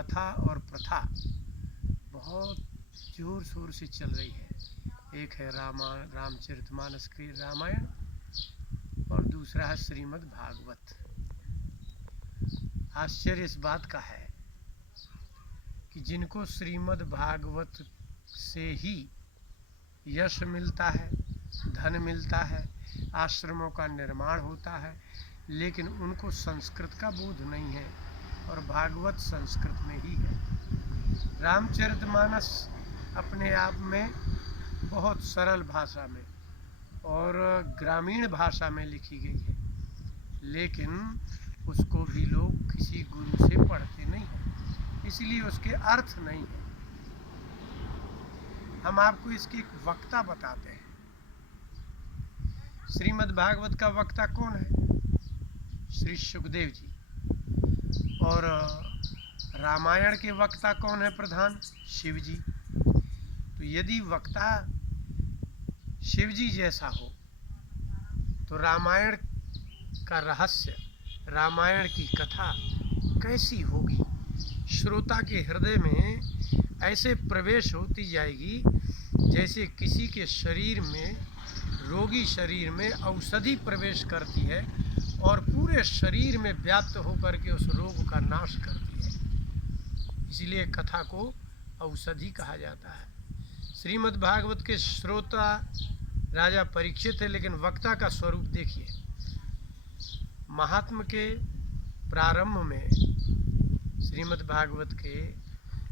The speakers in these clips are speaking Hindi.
कथा और प्रथा बहुत जोर शोर से चल रही है। एक है रामचरितमानस की रामायण और दूसरा है श्रीमद् भागवत। आश्चर्य इस बात का है कि जिनको श्रीमद् भागवत से ही यश मिलता है, धन मिलता है, आश्रमों का निर्माण होता है, लेकिन उनको संस्कृत का बोध नहीं है और भागवत संस्कृत में ही है। रामचरितमानस अपने आप में बहुत सरल भाषा में और ग्रामीण भाषा में लिखी गई है, लेकिन उसको भी लोग किसी गुरु से पढ़ते नहीं हैं, इसलिए उसके अर्थ नहीं है। हम आपको इसके एक वक्ता बताते हैं। श्रीमद् भागवत का वक्ता कौन है? श्री सुखदेव जी। और रामायण के वक्ता कौन है प्रधान? शिव जी। तो यदि वक्ता शिव जी जैसा हो तो रामायण का रहस्य, रामायण की कथा कैसी होगी? श्रोता के हृदय में ऐसे प्रवेश होती जाएगी जैसे किसी के शरीर में, रोगी शरीर में औषधि प्रवेश करती है और पूरे शरीर में व्याप्त होकर के उस रोग का नाश करती है। इसीलिए कथा को औषधि कहा जाता है। श्रीमद् भागवत के श्रोता राजा परीक्षित है, लेकिन वक्ता का स्वरूप देखिए। महात्म के प्रारंभ में श्रीमद् भागवत के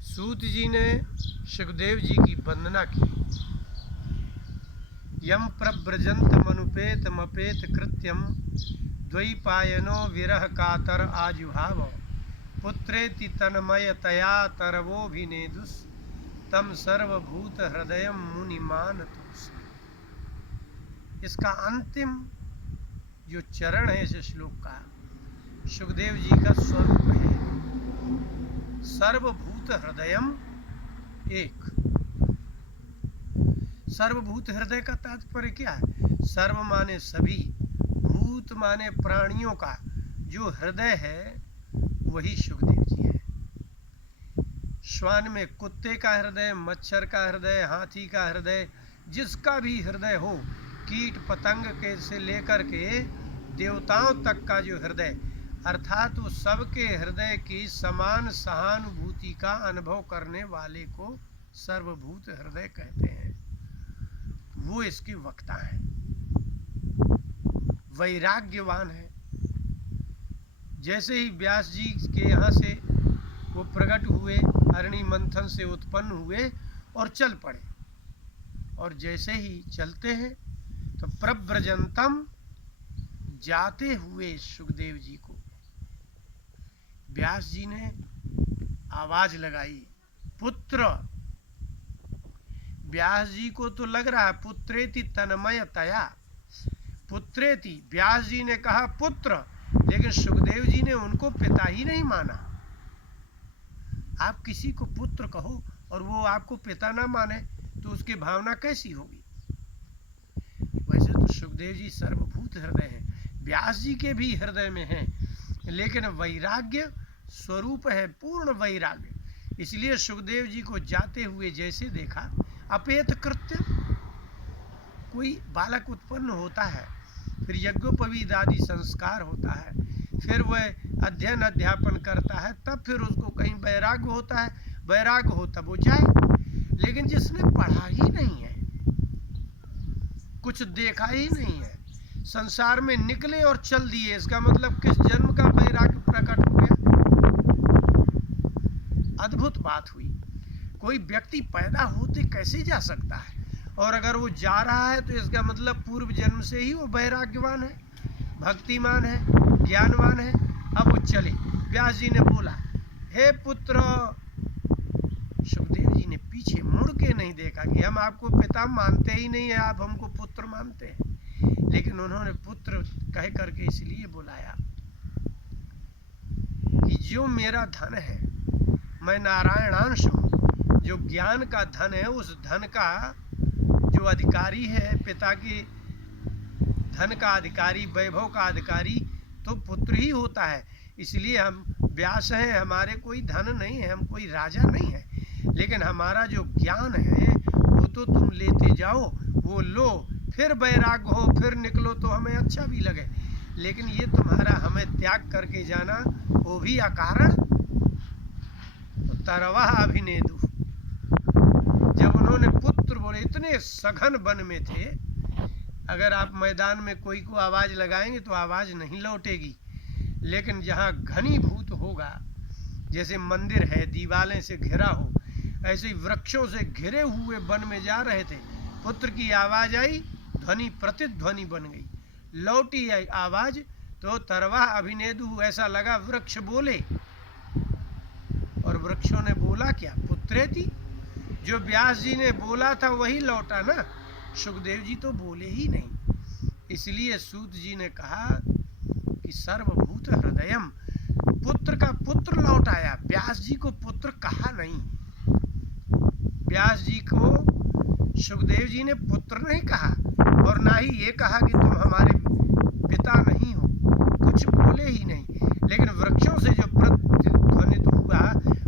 सूत जी ने सुखदेव जी की वंदना की। यम प्रव्रजंत मनुपेत मपेत कृत्यम द्वैपायनो विरह कातर आजुभाव पुत्रेति तन्मयतया तरवोभिनेदुस तम सर्वभूत हृदय मुनिमानतोस। इसका अंतिम जो चरण है इस श्लोक का, सुखदेव जी का स्वरूप है सर्वभूत हृदयम एक। सर्वभूत हृदय का तात्पर्य क्या है? सर्व माने सभी, भूत माने प्राणियों का जो हृदय है वही सुखदेव जी है। श्वान में कुत्ते का हृदय, मच्छर का हृदय, हाथी का हृदय, जिसका भी हृदय हो, कीट पतंग के से लेकर के देवताओं तक का जो हृदय, अर्थात वो सबके हृदय की समान सहानुभूति का अनुभव करने वाले को सर्वभूत हृदय कहते हैं। वो इसके वक्ता हैं, वैराग्यवान है। जैसे ही व्यास जी के यहाँ से वो प्रकट हुए, अरणि मंथन से उत्पन्न हुए और चल पड़े, और जैसे ही चलते हैं तो प्रव्रजंतम, जाते हुए सुखदेव जी को व्यास जी ने आवाज लगाई, पुत्र। व्यास जी को तो लग रहा है पुत्रेति तन्मयतया, पुत्रेति, व्यास जी ने कहा पुत्र, लेकिन सुखदेव जी ने उनको पिता ही नहीं माना। आप किसी को पुत्र कहो और वो आपको पिता ना माने तो उसकी भावना कैसी होगी? वैसे तो सुखदेव जी सर्वभूत हृदय हैं, व्यास जी के भी हृदय में हैं, लेकिन वैराग्य स्वरूप है, पूर्ण वैराग्य। इसलिए सुखदेव जी को जाते हुए जैसे देखा, अपेत कृत्य, कोई बालक उत्पन्न होता है, फिर यज्ञोपवीत आदि संस्कार होता है, फिर वह अध्ययन अध्यापन करता है, तब फिर उसको कहीं वैराग्य होता है, वैराग्य हो तब वो जाए। लेकिन जिसने पढ़ा ही नहीं है, कुछ देखा ही नहीं है, संसार में निकले और चल दिए, इसका मतलब किस जन्म का वैराग्य प्रकट हो गया? अद्भुत बात हुई। कोई व्यक्ति पैदा होते कैसे जा सकता है, और अगर वो जा रहा है तो इसका मतलब पूर्व जन्म से ही वो वैराग्यवान है, भक्तिमान है, ज्ञानवान है। अब वो चले। व्यास जी ने बोला, हे पुत्र। सुखदेव जी ने पीछे मुड़ के नहीं देखा कि हम आपको पिता मानते ही नहीं है, आप हमको पुत्र मानते हैं, लेकिन उन्होंने पुत्र कह करके इसलिए बुलाया कि जो मेरा धन है, मैं नारायणांश हूँ, जो ज्ञान का धन है, उस धन का जो अधिकारी है, पिता के धन का अधिकारी, वैभव का अधिकारी तो पुत्र ही होता है। इसलिए हम व्यास हैं, हमारे कोई धन नहीं है, हम कोई राजा नहीं है, लेकिन हमारा जो ज्ञान है वो तो तुम लेते जाओ, वो लो, फिर वैराग्य हो, फिर निकलो तो हमें अच्छा भी लगे, लेकिन ये तुम्हारा हमें त्याग करके जाना वो भी अकारण। तो तरवा अभिनेदु, जब उन्होंने पुत्र बोले, इतने सघन वन में थे, अगर आप मैदान में कोई को आवाज लगाएंगे तो आवाज नहीं लौटेगी, लेकिन जहाँ घनीभूत होगा, जैसे मंदिर है दीवारें से घिरा हो, ऐसे ही वृक्षों से घिरे हुए वन में जा रहे थे, पुत्र की आवाज आई, ध्वनि प्रतिध्वनि बन गई, लौटी आई आवाज, तो तरवा अभिनेदु, ऐसा लगा वृक्ष बोले, और वृक्षों ने बोला क्या? पुत्रेति। जो व्यास जी ने बोला था वही लौटा ना, सुखदेव जी तो बोले ही नहीं। इसलिए सूत जी ने कहा कि सर्वभूत हृदयम, पुत्र का पुत्र लौट आया, व्यास जी को पुत्र कहा नहीं, व्यास जी को सुखदेव जी ने पुत्र नहीं कहा, और ना ही ये कहा कि तुम हमारे पिता नहीं हो, कुछ बोले ही नहीं, लेकिन वृक्षों से जो प्रतिध्वनित हुआ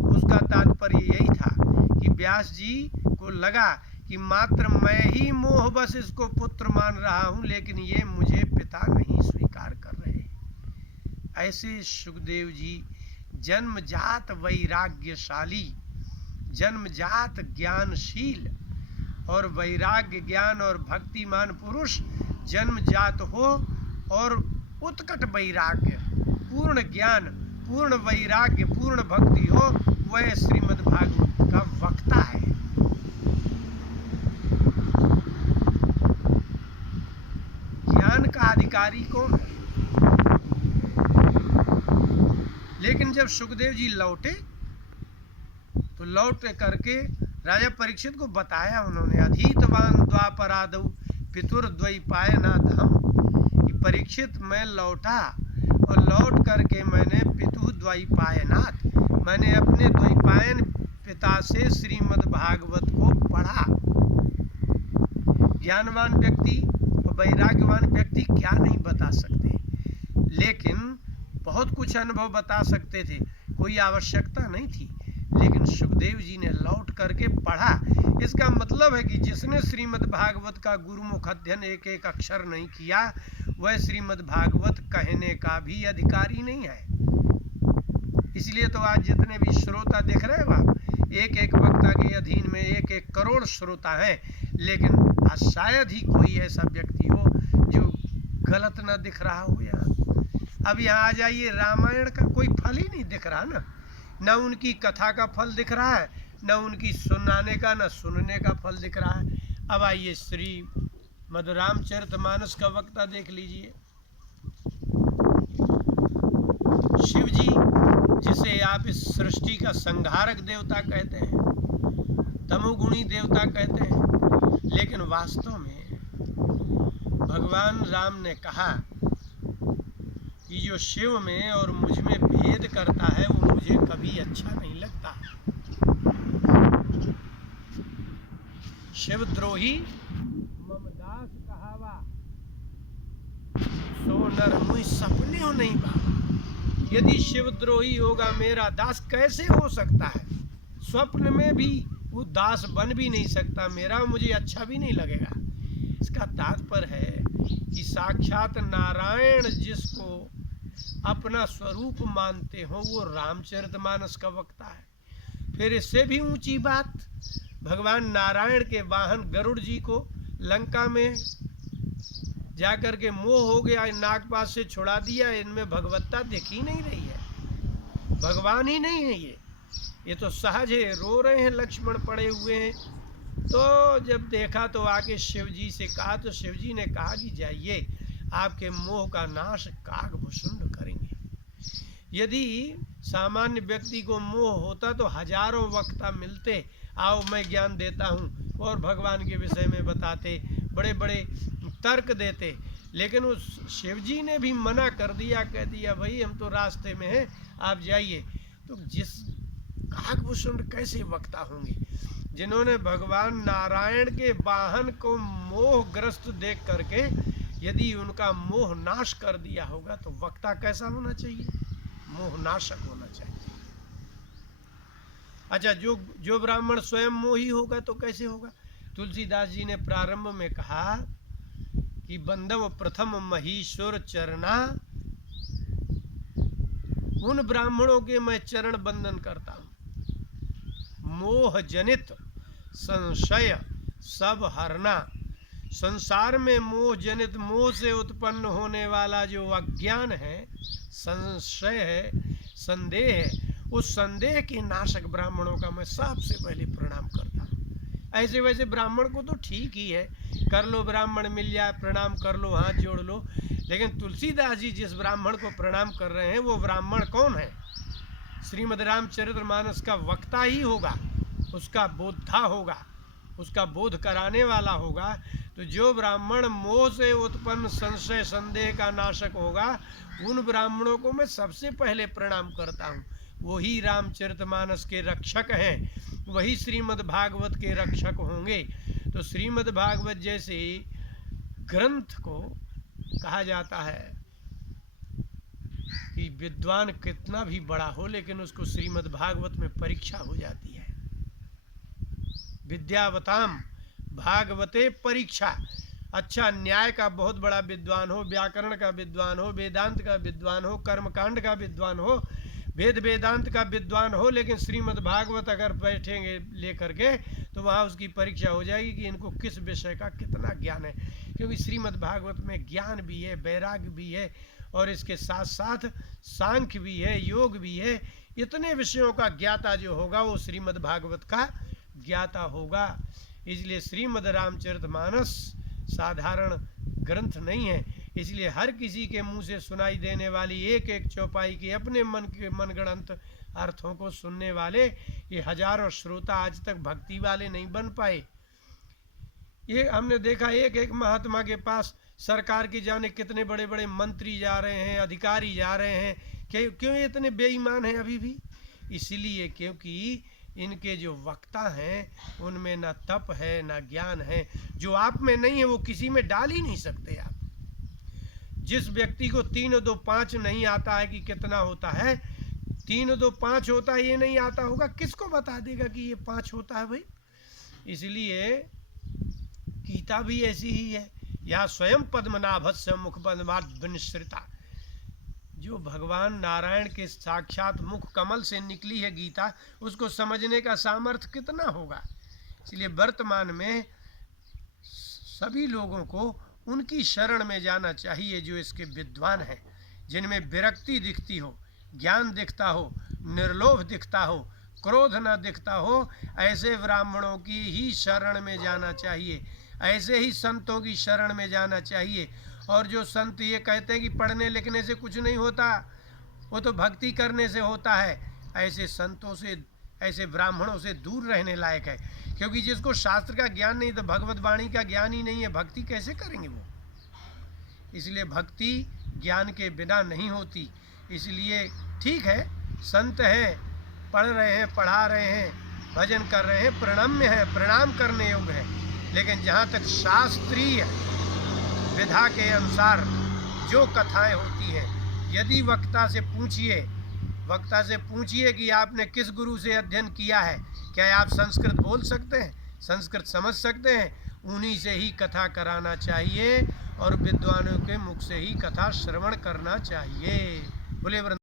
उसका तात्पर्य यही था कि व्यास जी को लगा कि मात्र मैं ही मोहवश इसको पुत्र मान रहा हूं, लेकिन ये मुझे पिता नहीं स्वीकार कर रहे। ऐसे सुखदेव जी जन्मजात वैराग्यशाली, जन्मजात ज्ञानशील और वैराग्य ज्ञान और भक्तिमान पुरुष जन्मजात हो, और उत्कट वैराग्य, पूर्ण ज्ञान, पूर्ण वैराग्य, पूर्ण भक्ति हो, वह श्रीमद् भागवत का वक्ता है। ज्ञान का अधिकारी कौन है? लेकिन जब सुखदेव जी लौटे तो लौट करके राजा परीक्षित को बताया उन्होंने, अधीतवान द्वापरादौ पितुर्द्वैपायनाथम, कि परीक्षित मैं लौटा, और लौट करके मैंने पितु द्वैपायनाथ, मैंने अपने द्वैपायन पिता से श्रीमद् भागवत को पढ़ा। ज्ञानवान व्यक्ति और वैराग्यवान व्यक्ति क्या नहीं बता सकते, लेकिन बहुत कुछ अनुभव बता सकते थे, कोई आवश्यकता नहीं थी, लेकिन सुखदेव जी ने लौट करके पढ़ा। इसका मतलब है कि जिसने श्रीमद् भागवत का गुरुमुख अध्ययन एक एक अक्षर नहीं किया, वह श्रीमद् भागवत कहने का भी अधिकारी नहीं है। इसलिए तो आज जितने भी श्रोता देख रहे हो आप, एक एक वक्ता के अधीन में एक एक करोड़ श्रोता हैं, लेकिन आज शायद ही कोई ऐसा व्यक्ति हो जो गलत ना दिख रहा हो। यहाँ अब यहाँ आ जाइए, रामायण का कोई फल ही नहीं दिख रहा ना, न उनकी कथा का फल दिख रहा है, न उनकी सुनाने का, न सुनने का फल दिख रहा है। अब आइए श्री मधु रामचरितमानस का वक्ता देख लीजिए। शिव जी, जिसे आप इस सृष्टि का संहारक देवता कहते हैं, तमोगुणी देवता कहते हैं, लेकिन वास्तव में भगवान राम ने कहा कि जो शिव में और मुझ में भेद करता है वो मुझे कभी अच्छा नहीं लगता। शिवद्रोही ममदास कहावा, सो नर मुझ सपने हो नहीं बाबा। यदि शिवद्रोही होगा मेरा दास, कैसे हो सकता है? स्वप्न में भी वो दास बन भी नहीं सकता मेरा, मुझे अच्छा भी नहीं लगेगा। इसका तात्पर्य है कि साक्षात नारायण जिसको अपना स्वरूप मानते हो वो रामचरितमानस का वक्ता है। फिर इससे भी ऊंची बात, भगवान नारायण के वाहन गरुड़ जी को लंका में जाकर के मोह हो गया, नागपाश से छुड़ा दिया, इनमें भगवत्ता दिख ही नहीं रही है, भगवान ही नहीं है ये तो सहज है। रो रहे हैं, लक्ष्मण पड़े हुए हैं। तो जब देखा तो आके शिव जी से कहा, तो शिव जी ने कहा कि जाइए, आपके मोह का नाश कागभुसुंड करेंगे। यदि सामान्य व्यक्ति को मोह होता तो हजारों वक्ता मिलते, आओ मैं ज्ञान देता हूँ, और भगवान के विषय में बताते, बड़े बड़े तर्क देते, लेकिन उस शिव जी ने भी मना कर दिया, कह दिया भाई हम तो रास्ते में हैं, आप जाइए। तो जिस कागभुसुंड कैसे वक्ता होंगे जिन्होंने भगवान नारायण के वाहन को मोहग्रस्त देख करके यदि उनका मोह नाश कर दिया होगा, तो वक्ता कैसा होना चाहिए? मोहनाशक होना चाहिए। अच्छा, जो ब्राह्मण स्वयं मोही होगा तो कैसे होगा? तुलसीदास जी ने प्रारंभ में कहा कि बंधव प्रथम महीश्वर चरना, उन ब्राह्मणों के मैं चरण बंदन करता हूं। मोह जनित संशय सब हरना, संसार में मोह जनित, मोह से उत्पन्न होने वाला जो अज्ञान है, संशय है, संदेह है, उस संदेह के नाशक ब्राह्मणों का मैं सबसे पहले प्रणाम करता हूँ। ऐसे वैसे ब्राह्मण को तो ठीक ही है, कर लो, ब्राह्मण मिल जाए प्रणाम कर लो, हाथ जोड़ लो, लेकिन तुलसीदास जी जिस ब्राह्मण को प्रणाम कर रहे हैं वो ब्राह्मण कौन है? श्रीमद् रामचरितमानस का वक्ता ही होगा, उसका बोद्धा होगा, उसका बोध कराने वाला होगा। तो जो ब्राह्मण मोह से उत्पन्न संशय संदेह का नाशक होगा, उन ब्राह्मणों को मैं सबसे पहले प्रणाम करता हूँ। वही रामचरितमानस के रक्षक हैं, वही श्रीमद् भागवत के रक्षक होंगे। तो श्रीमद् भागवत जैसे ग्रंथ को कहा जाता है कि विद्वान कितना भी बड़ा हो, लेकिन उसको श्रीमद् भागवत में परीक्षा हो जाती है। विद्यावताम भागवते परीक्षा। अच्छा, न्याय का बहुत बड़ा विद्वान हो, व्याकरण का विद्वान हो, वेदांत का विद्वान हो, कर्मकांड का विद्वान हो, वेद वेदांत का विद्वान हो, लेकिन श्रीमद् भागवत अगर बैठेंगे लेकर के तो वहाँ उसकी परीक्षा हो जाएगी कि इनको किस विषय का कितना ज्ञान है। क्योंकि श्रीमद् भागवत में ज्ञान भी है, वैराग्य भी है, और इसके साथ साथ सांख्य भी है, योग भी है। इतने विषयों का ज्ञाता जो होगा वो श्रीमद् भागवत का ज्ञाता होगा। इसलिए श्रीमद् रामचरितमानस साधारण ग्रंथ नहीं है। इसलिए हर किसी के मुंह से सुनाई देने वाली एक एक चौपाई के अपने मन के मनगढ़ंत अर्थों को सुनने वाले ये हजारों श्रोता आज तक भक्ति वाले नहीं बन पाए। ये हमने देखा, एक एक महात्मा के पास सरकार के जाने कितने बड़े बड़े मंत्री जा रहे हैं, अधिकारी जा रहे हैं। क्यों ये इतने बेईमान हैं अभी भी? इसलिए क्योंकि इनके जो वक्ता हैं उनमें ना तप है ना ज्ञान है। जो आप में नहीं है वो किसी में डाल ही नहीं सकते आप। जिस व्यक्ति को 3 2 5 नहीं आता है कि कितना होता है, 3 2 5 होता है ये नहीं आता होगा, किसको बता देगा कि ये 5 होता है भाई? इसलिए गीता भी ऐसी ही है, या स्वयं पद्मनाभस्य मुख पद्मार्थ विनिश्रिता। जो भगवान नारायण के साक्षात मुख कमल से निकली है गीता, उसको समझने का सामर्थ्य कितना होगा। इसलिए वर्तमान में सभी लोगों को उनकी शरण में जाना चाहिए जो इसके विद्वान हैं, जिनमें विरक्ति दिखती हो, ज्ञान दिखता हो, निर्लोभ दिखता हो, क्रोध न दिखता हो। ऐसे ब्राह्मणों की ही शरण में जाना चाहिए, ऐसे ही संतों की शरण में जाना चाहिए। और जो संत ये कहते हैं कि पढ़ने लिखने से कुछ नहीं होता, वो तो भक्ति करने से होता है, ऐसे संतों से, ऐसे ब्राह्मणों से दूर रहने लायक है। क्योंकि जिसको शास्त्र का ज्ञान नहीं, तो भगवत वाणी का ज्ञान ही नहीं है, भक्ति कैसे करेंगे वो? इसलिए भक्ति ज्ञान के बिना नहीं होती। इसलिए ठीक है, संत हैं, पढ़ रहे हैं, पढ़ा रहे हैं, भजन कर रहे हैं, प्रणम्य है, प्रणाम करने योग्य है, लेकिन जहाँ तक शास्त्रीय विधा के अनुसार जो कथाएं होती हैं, यदि वक्ता से पूछिए कि आपने किस गुरु से अध्ययन किया है, क्या आप संस्कृत बोल सकते हैं, संस्कृत समझ सकते हैं, उन्हीं से ही कथा कराना चाहिए और विद्वानों के मुख से ही कथा श्रवण करना चाहिए। बोले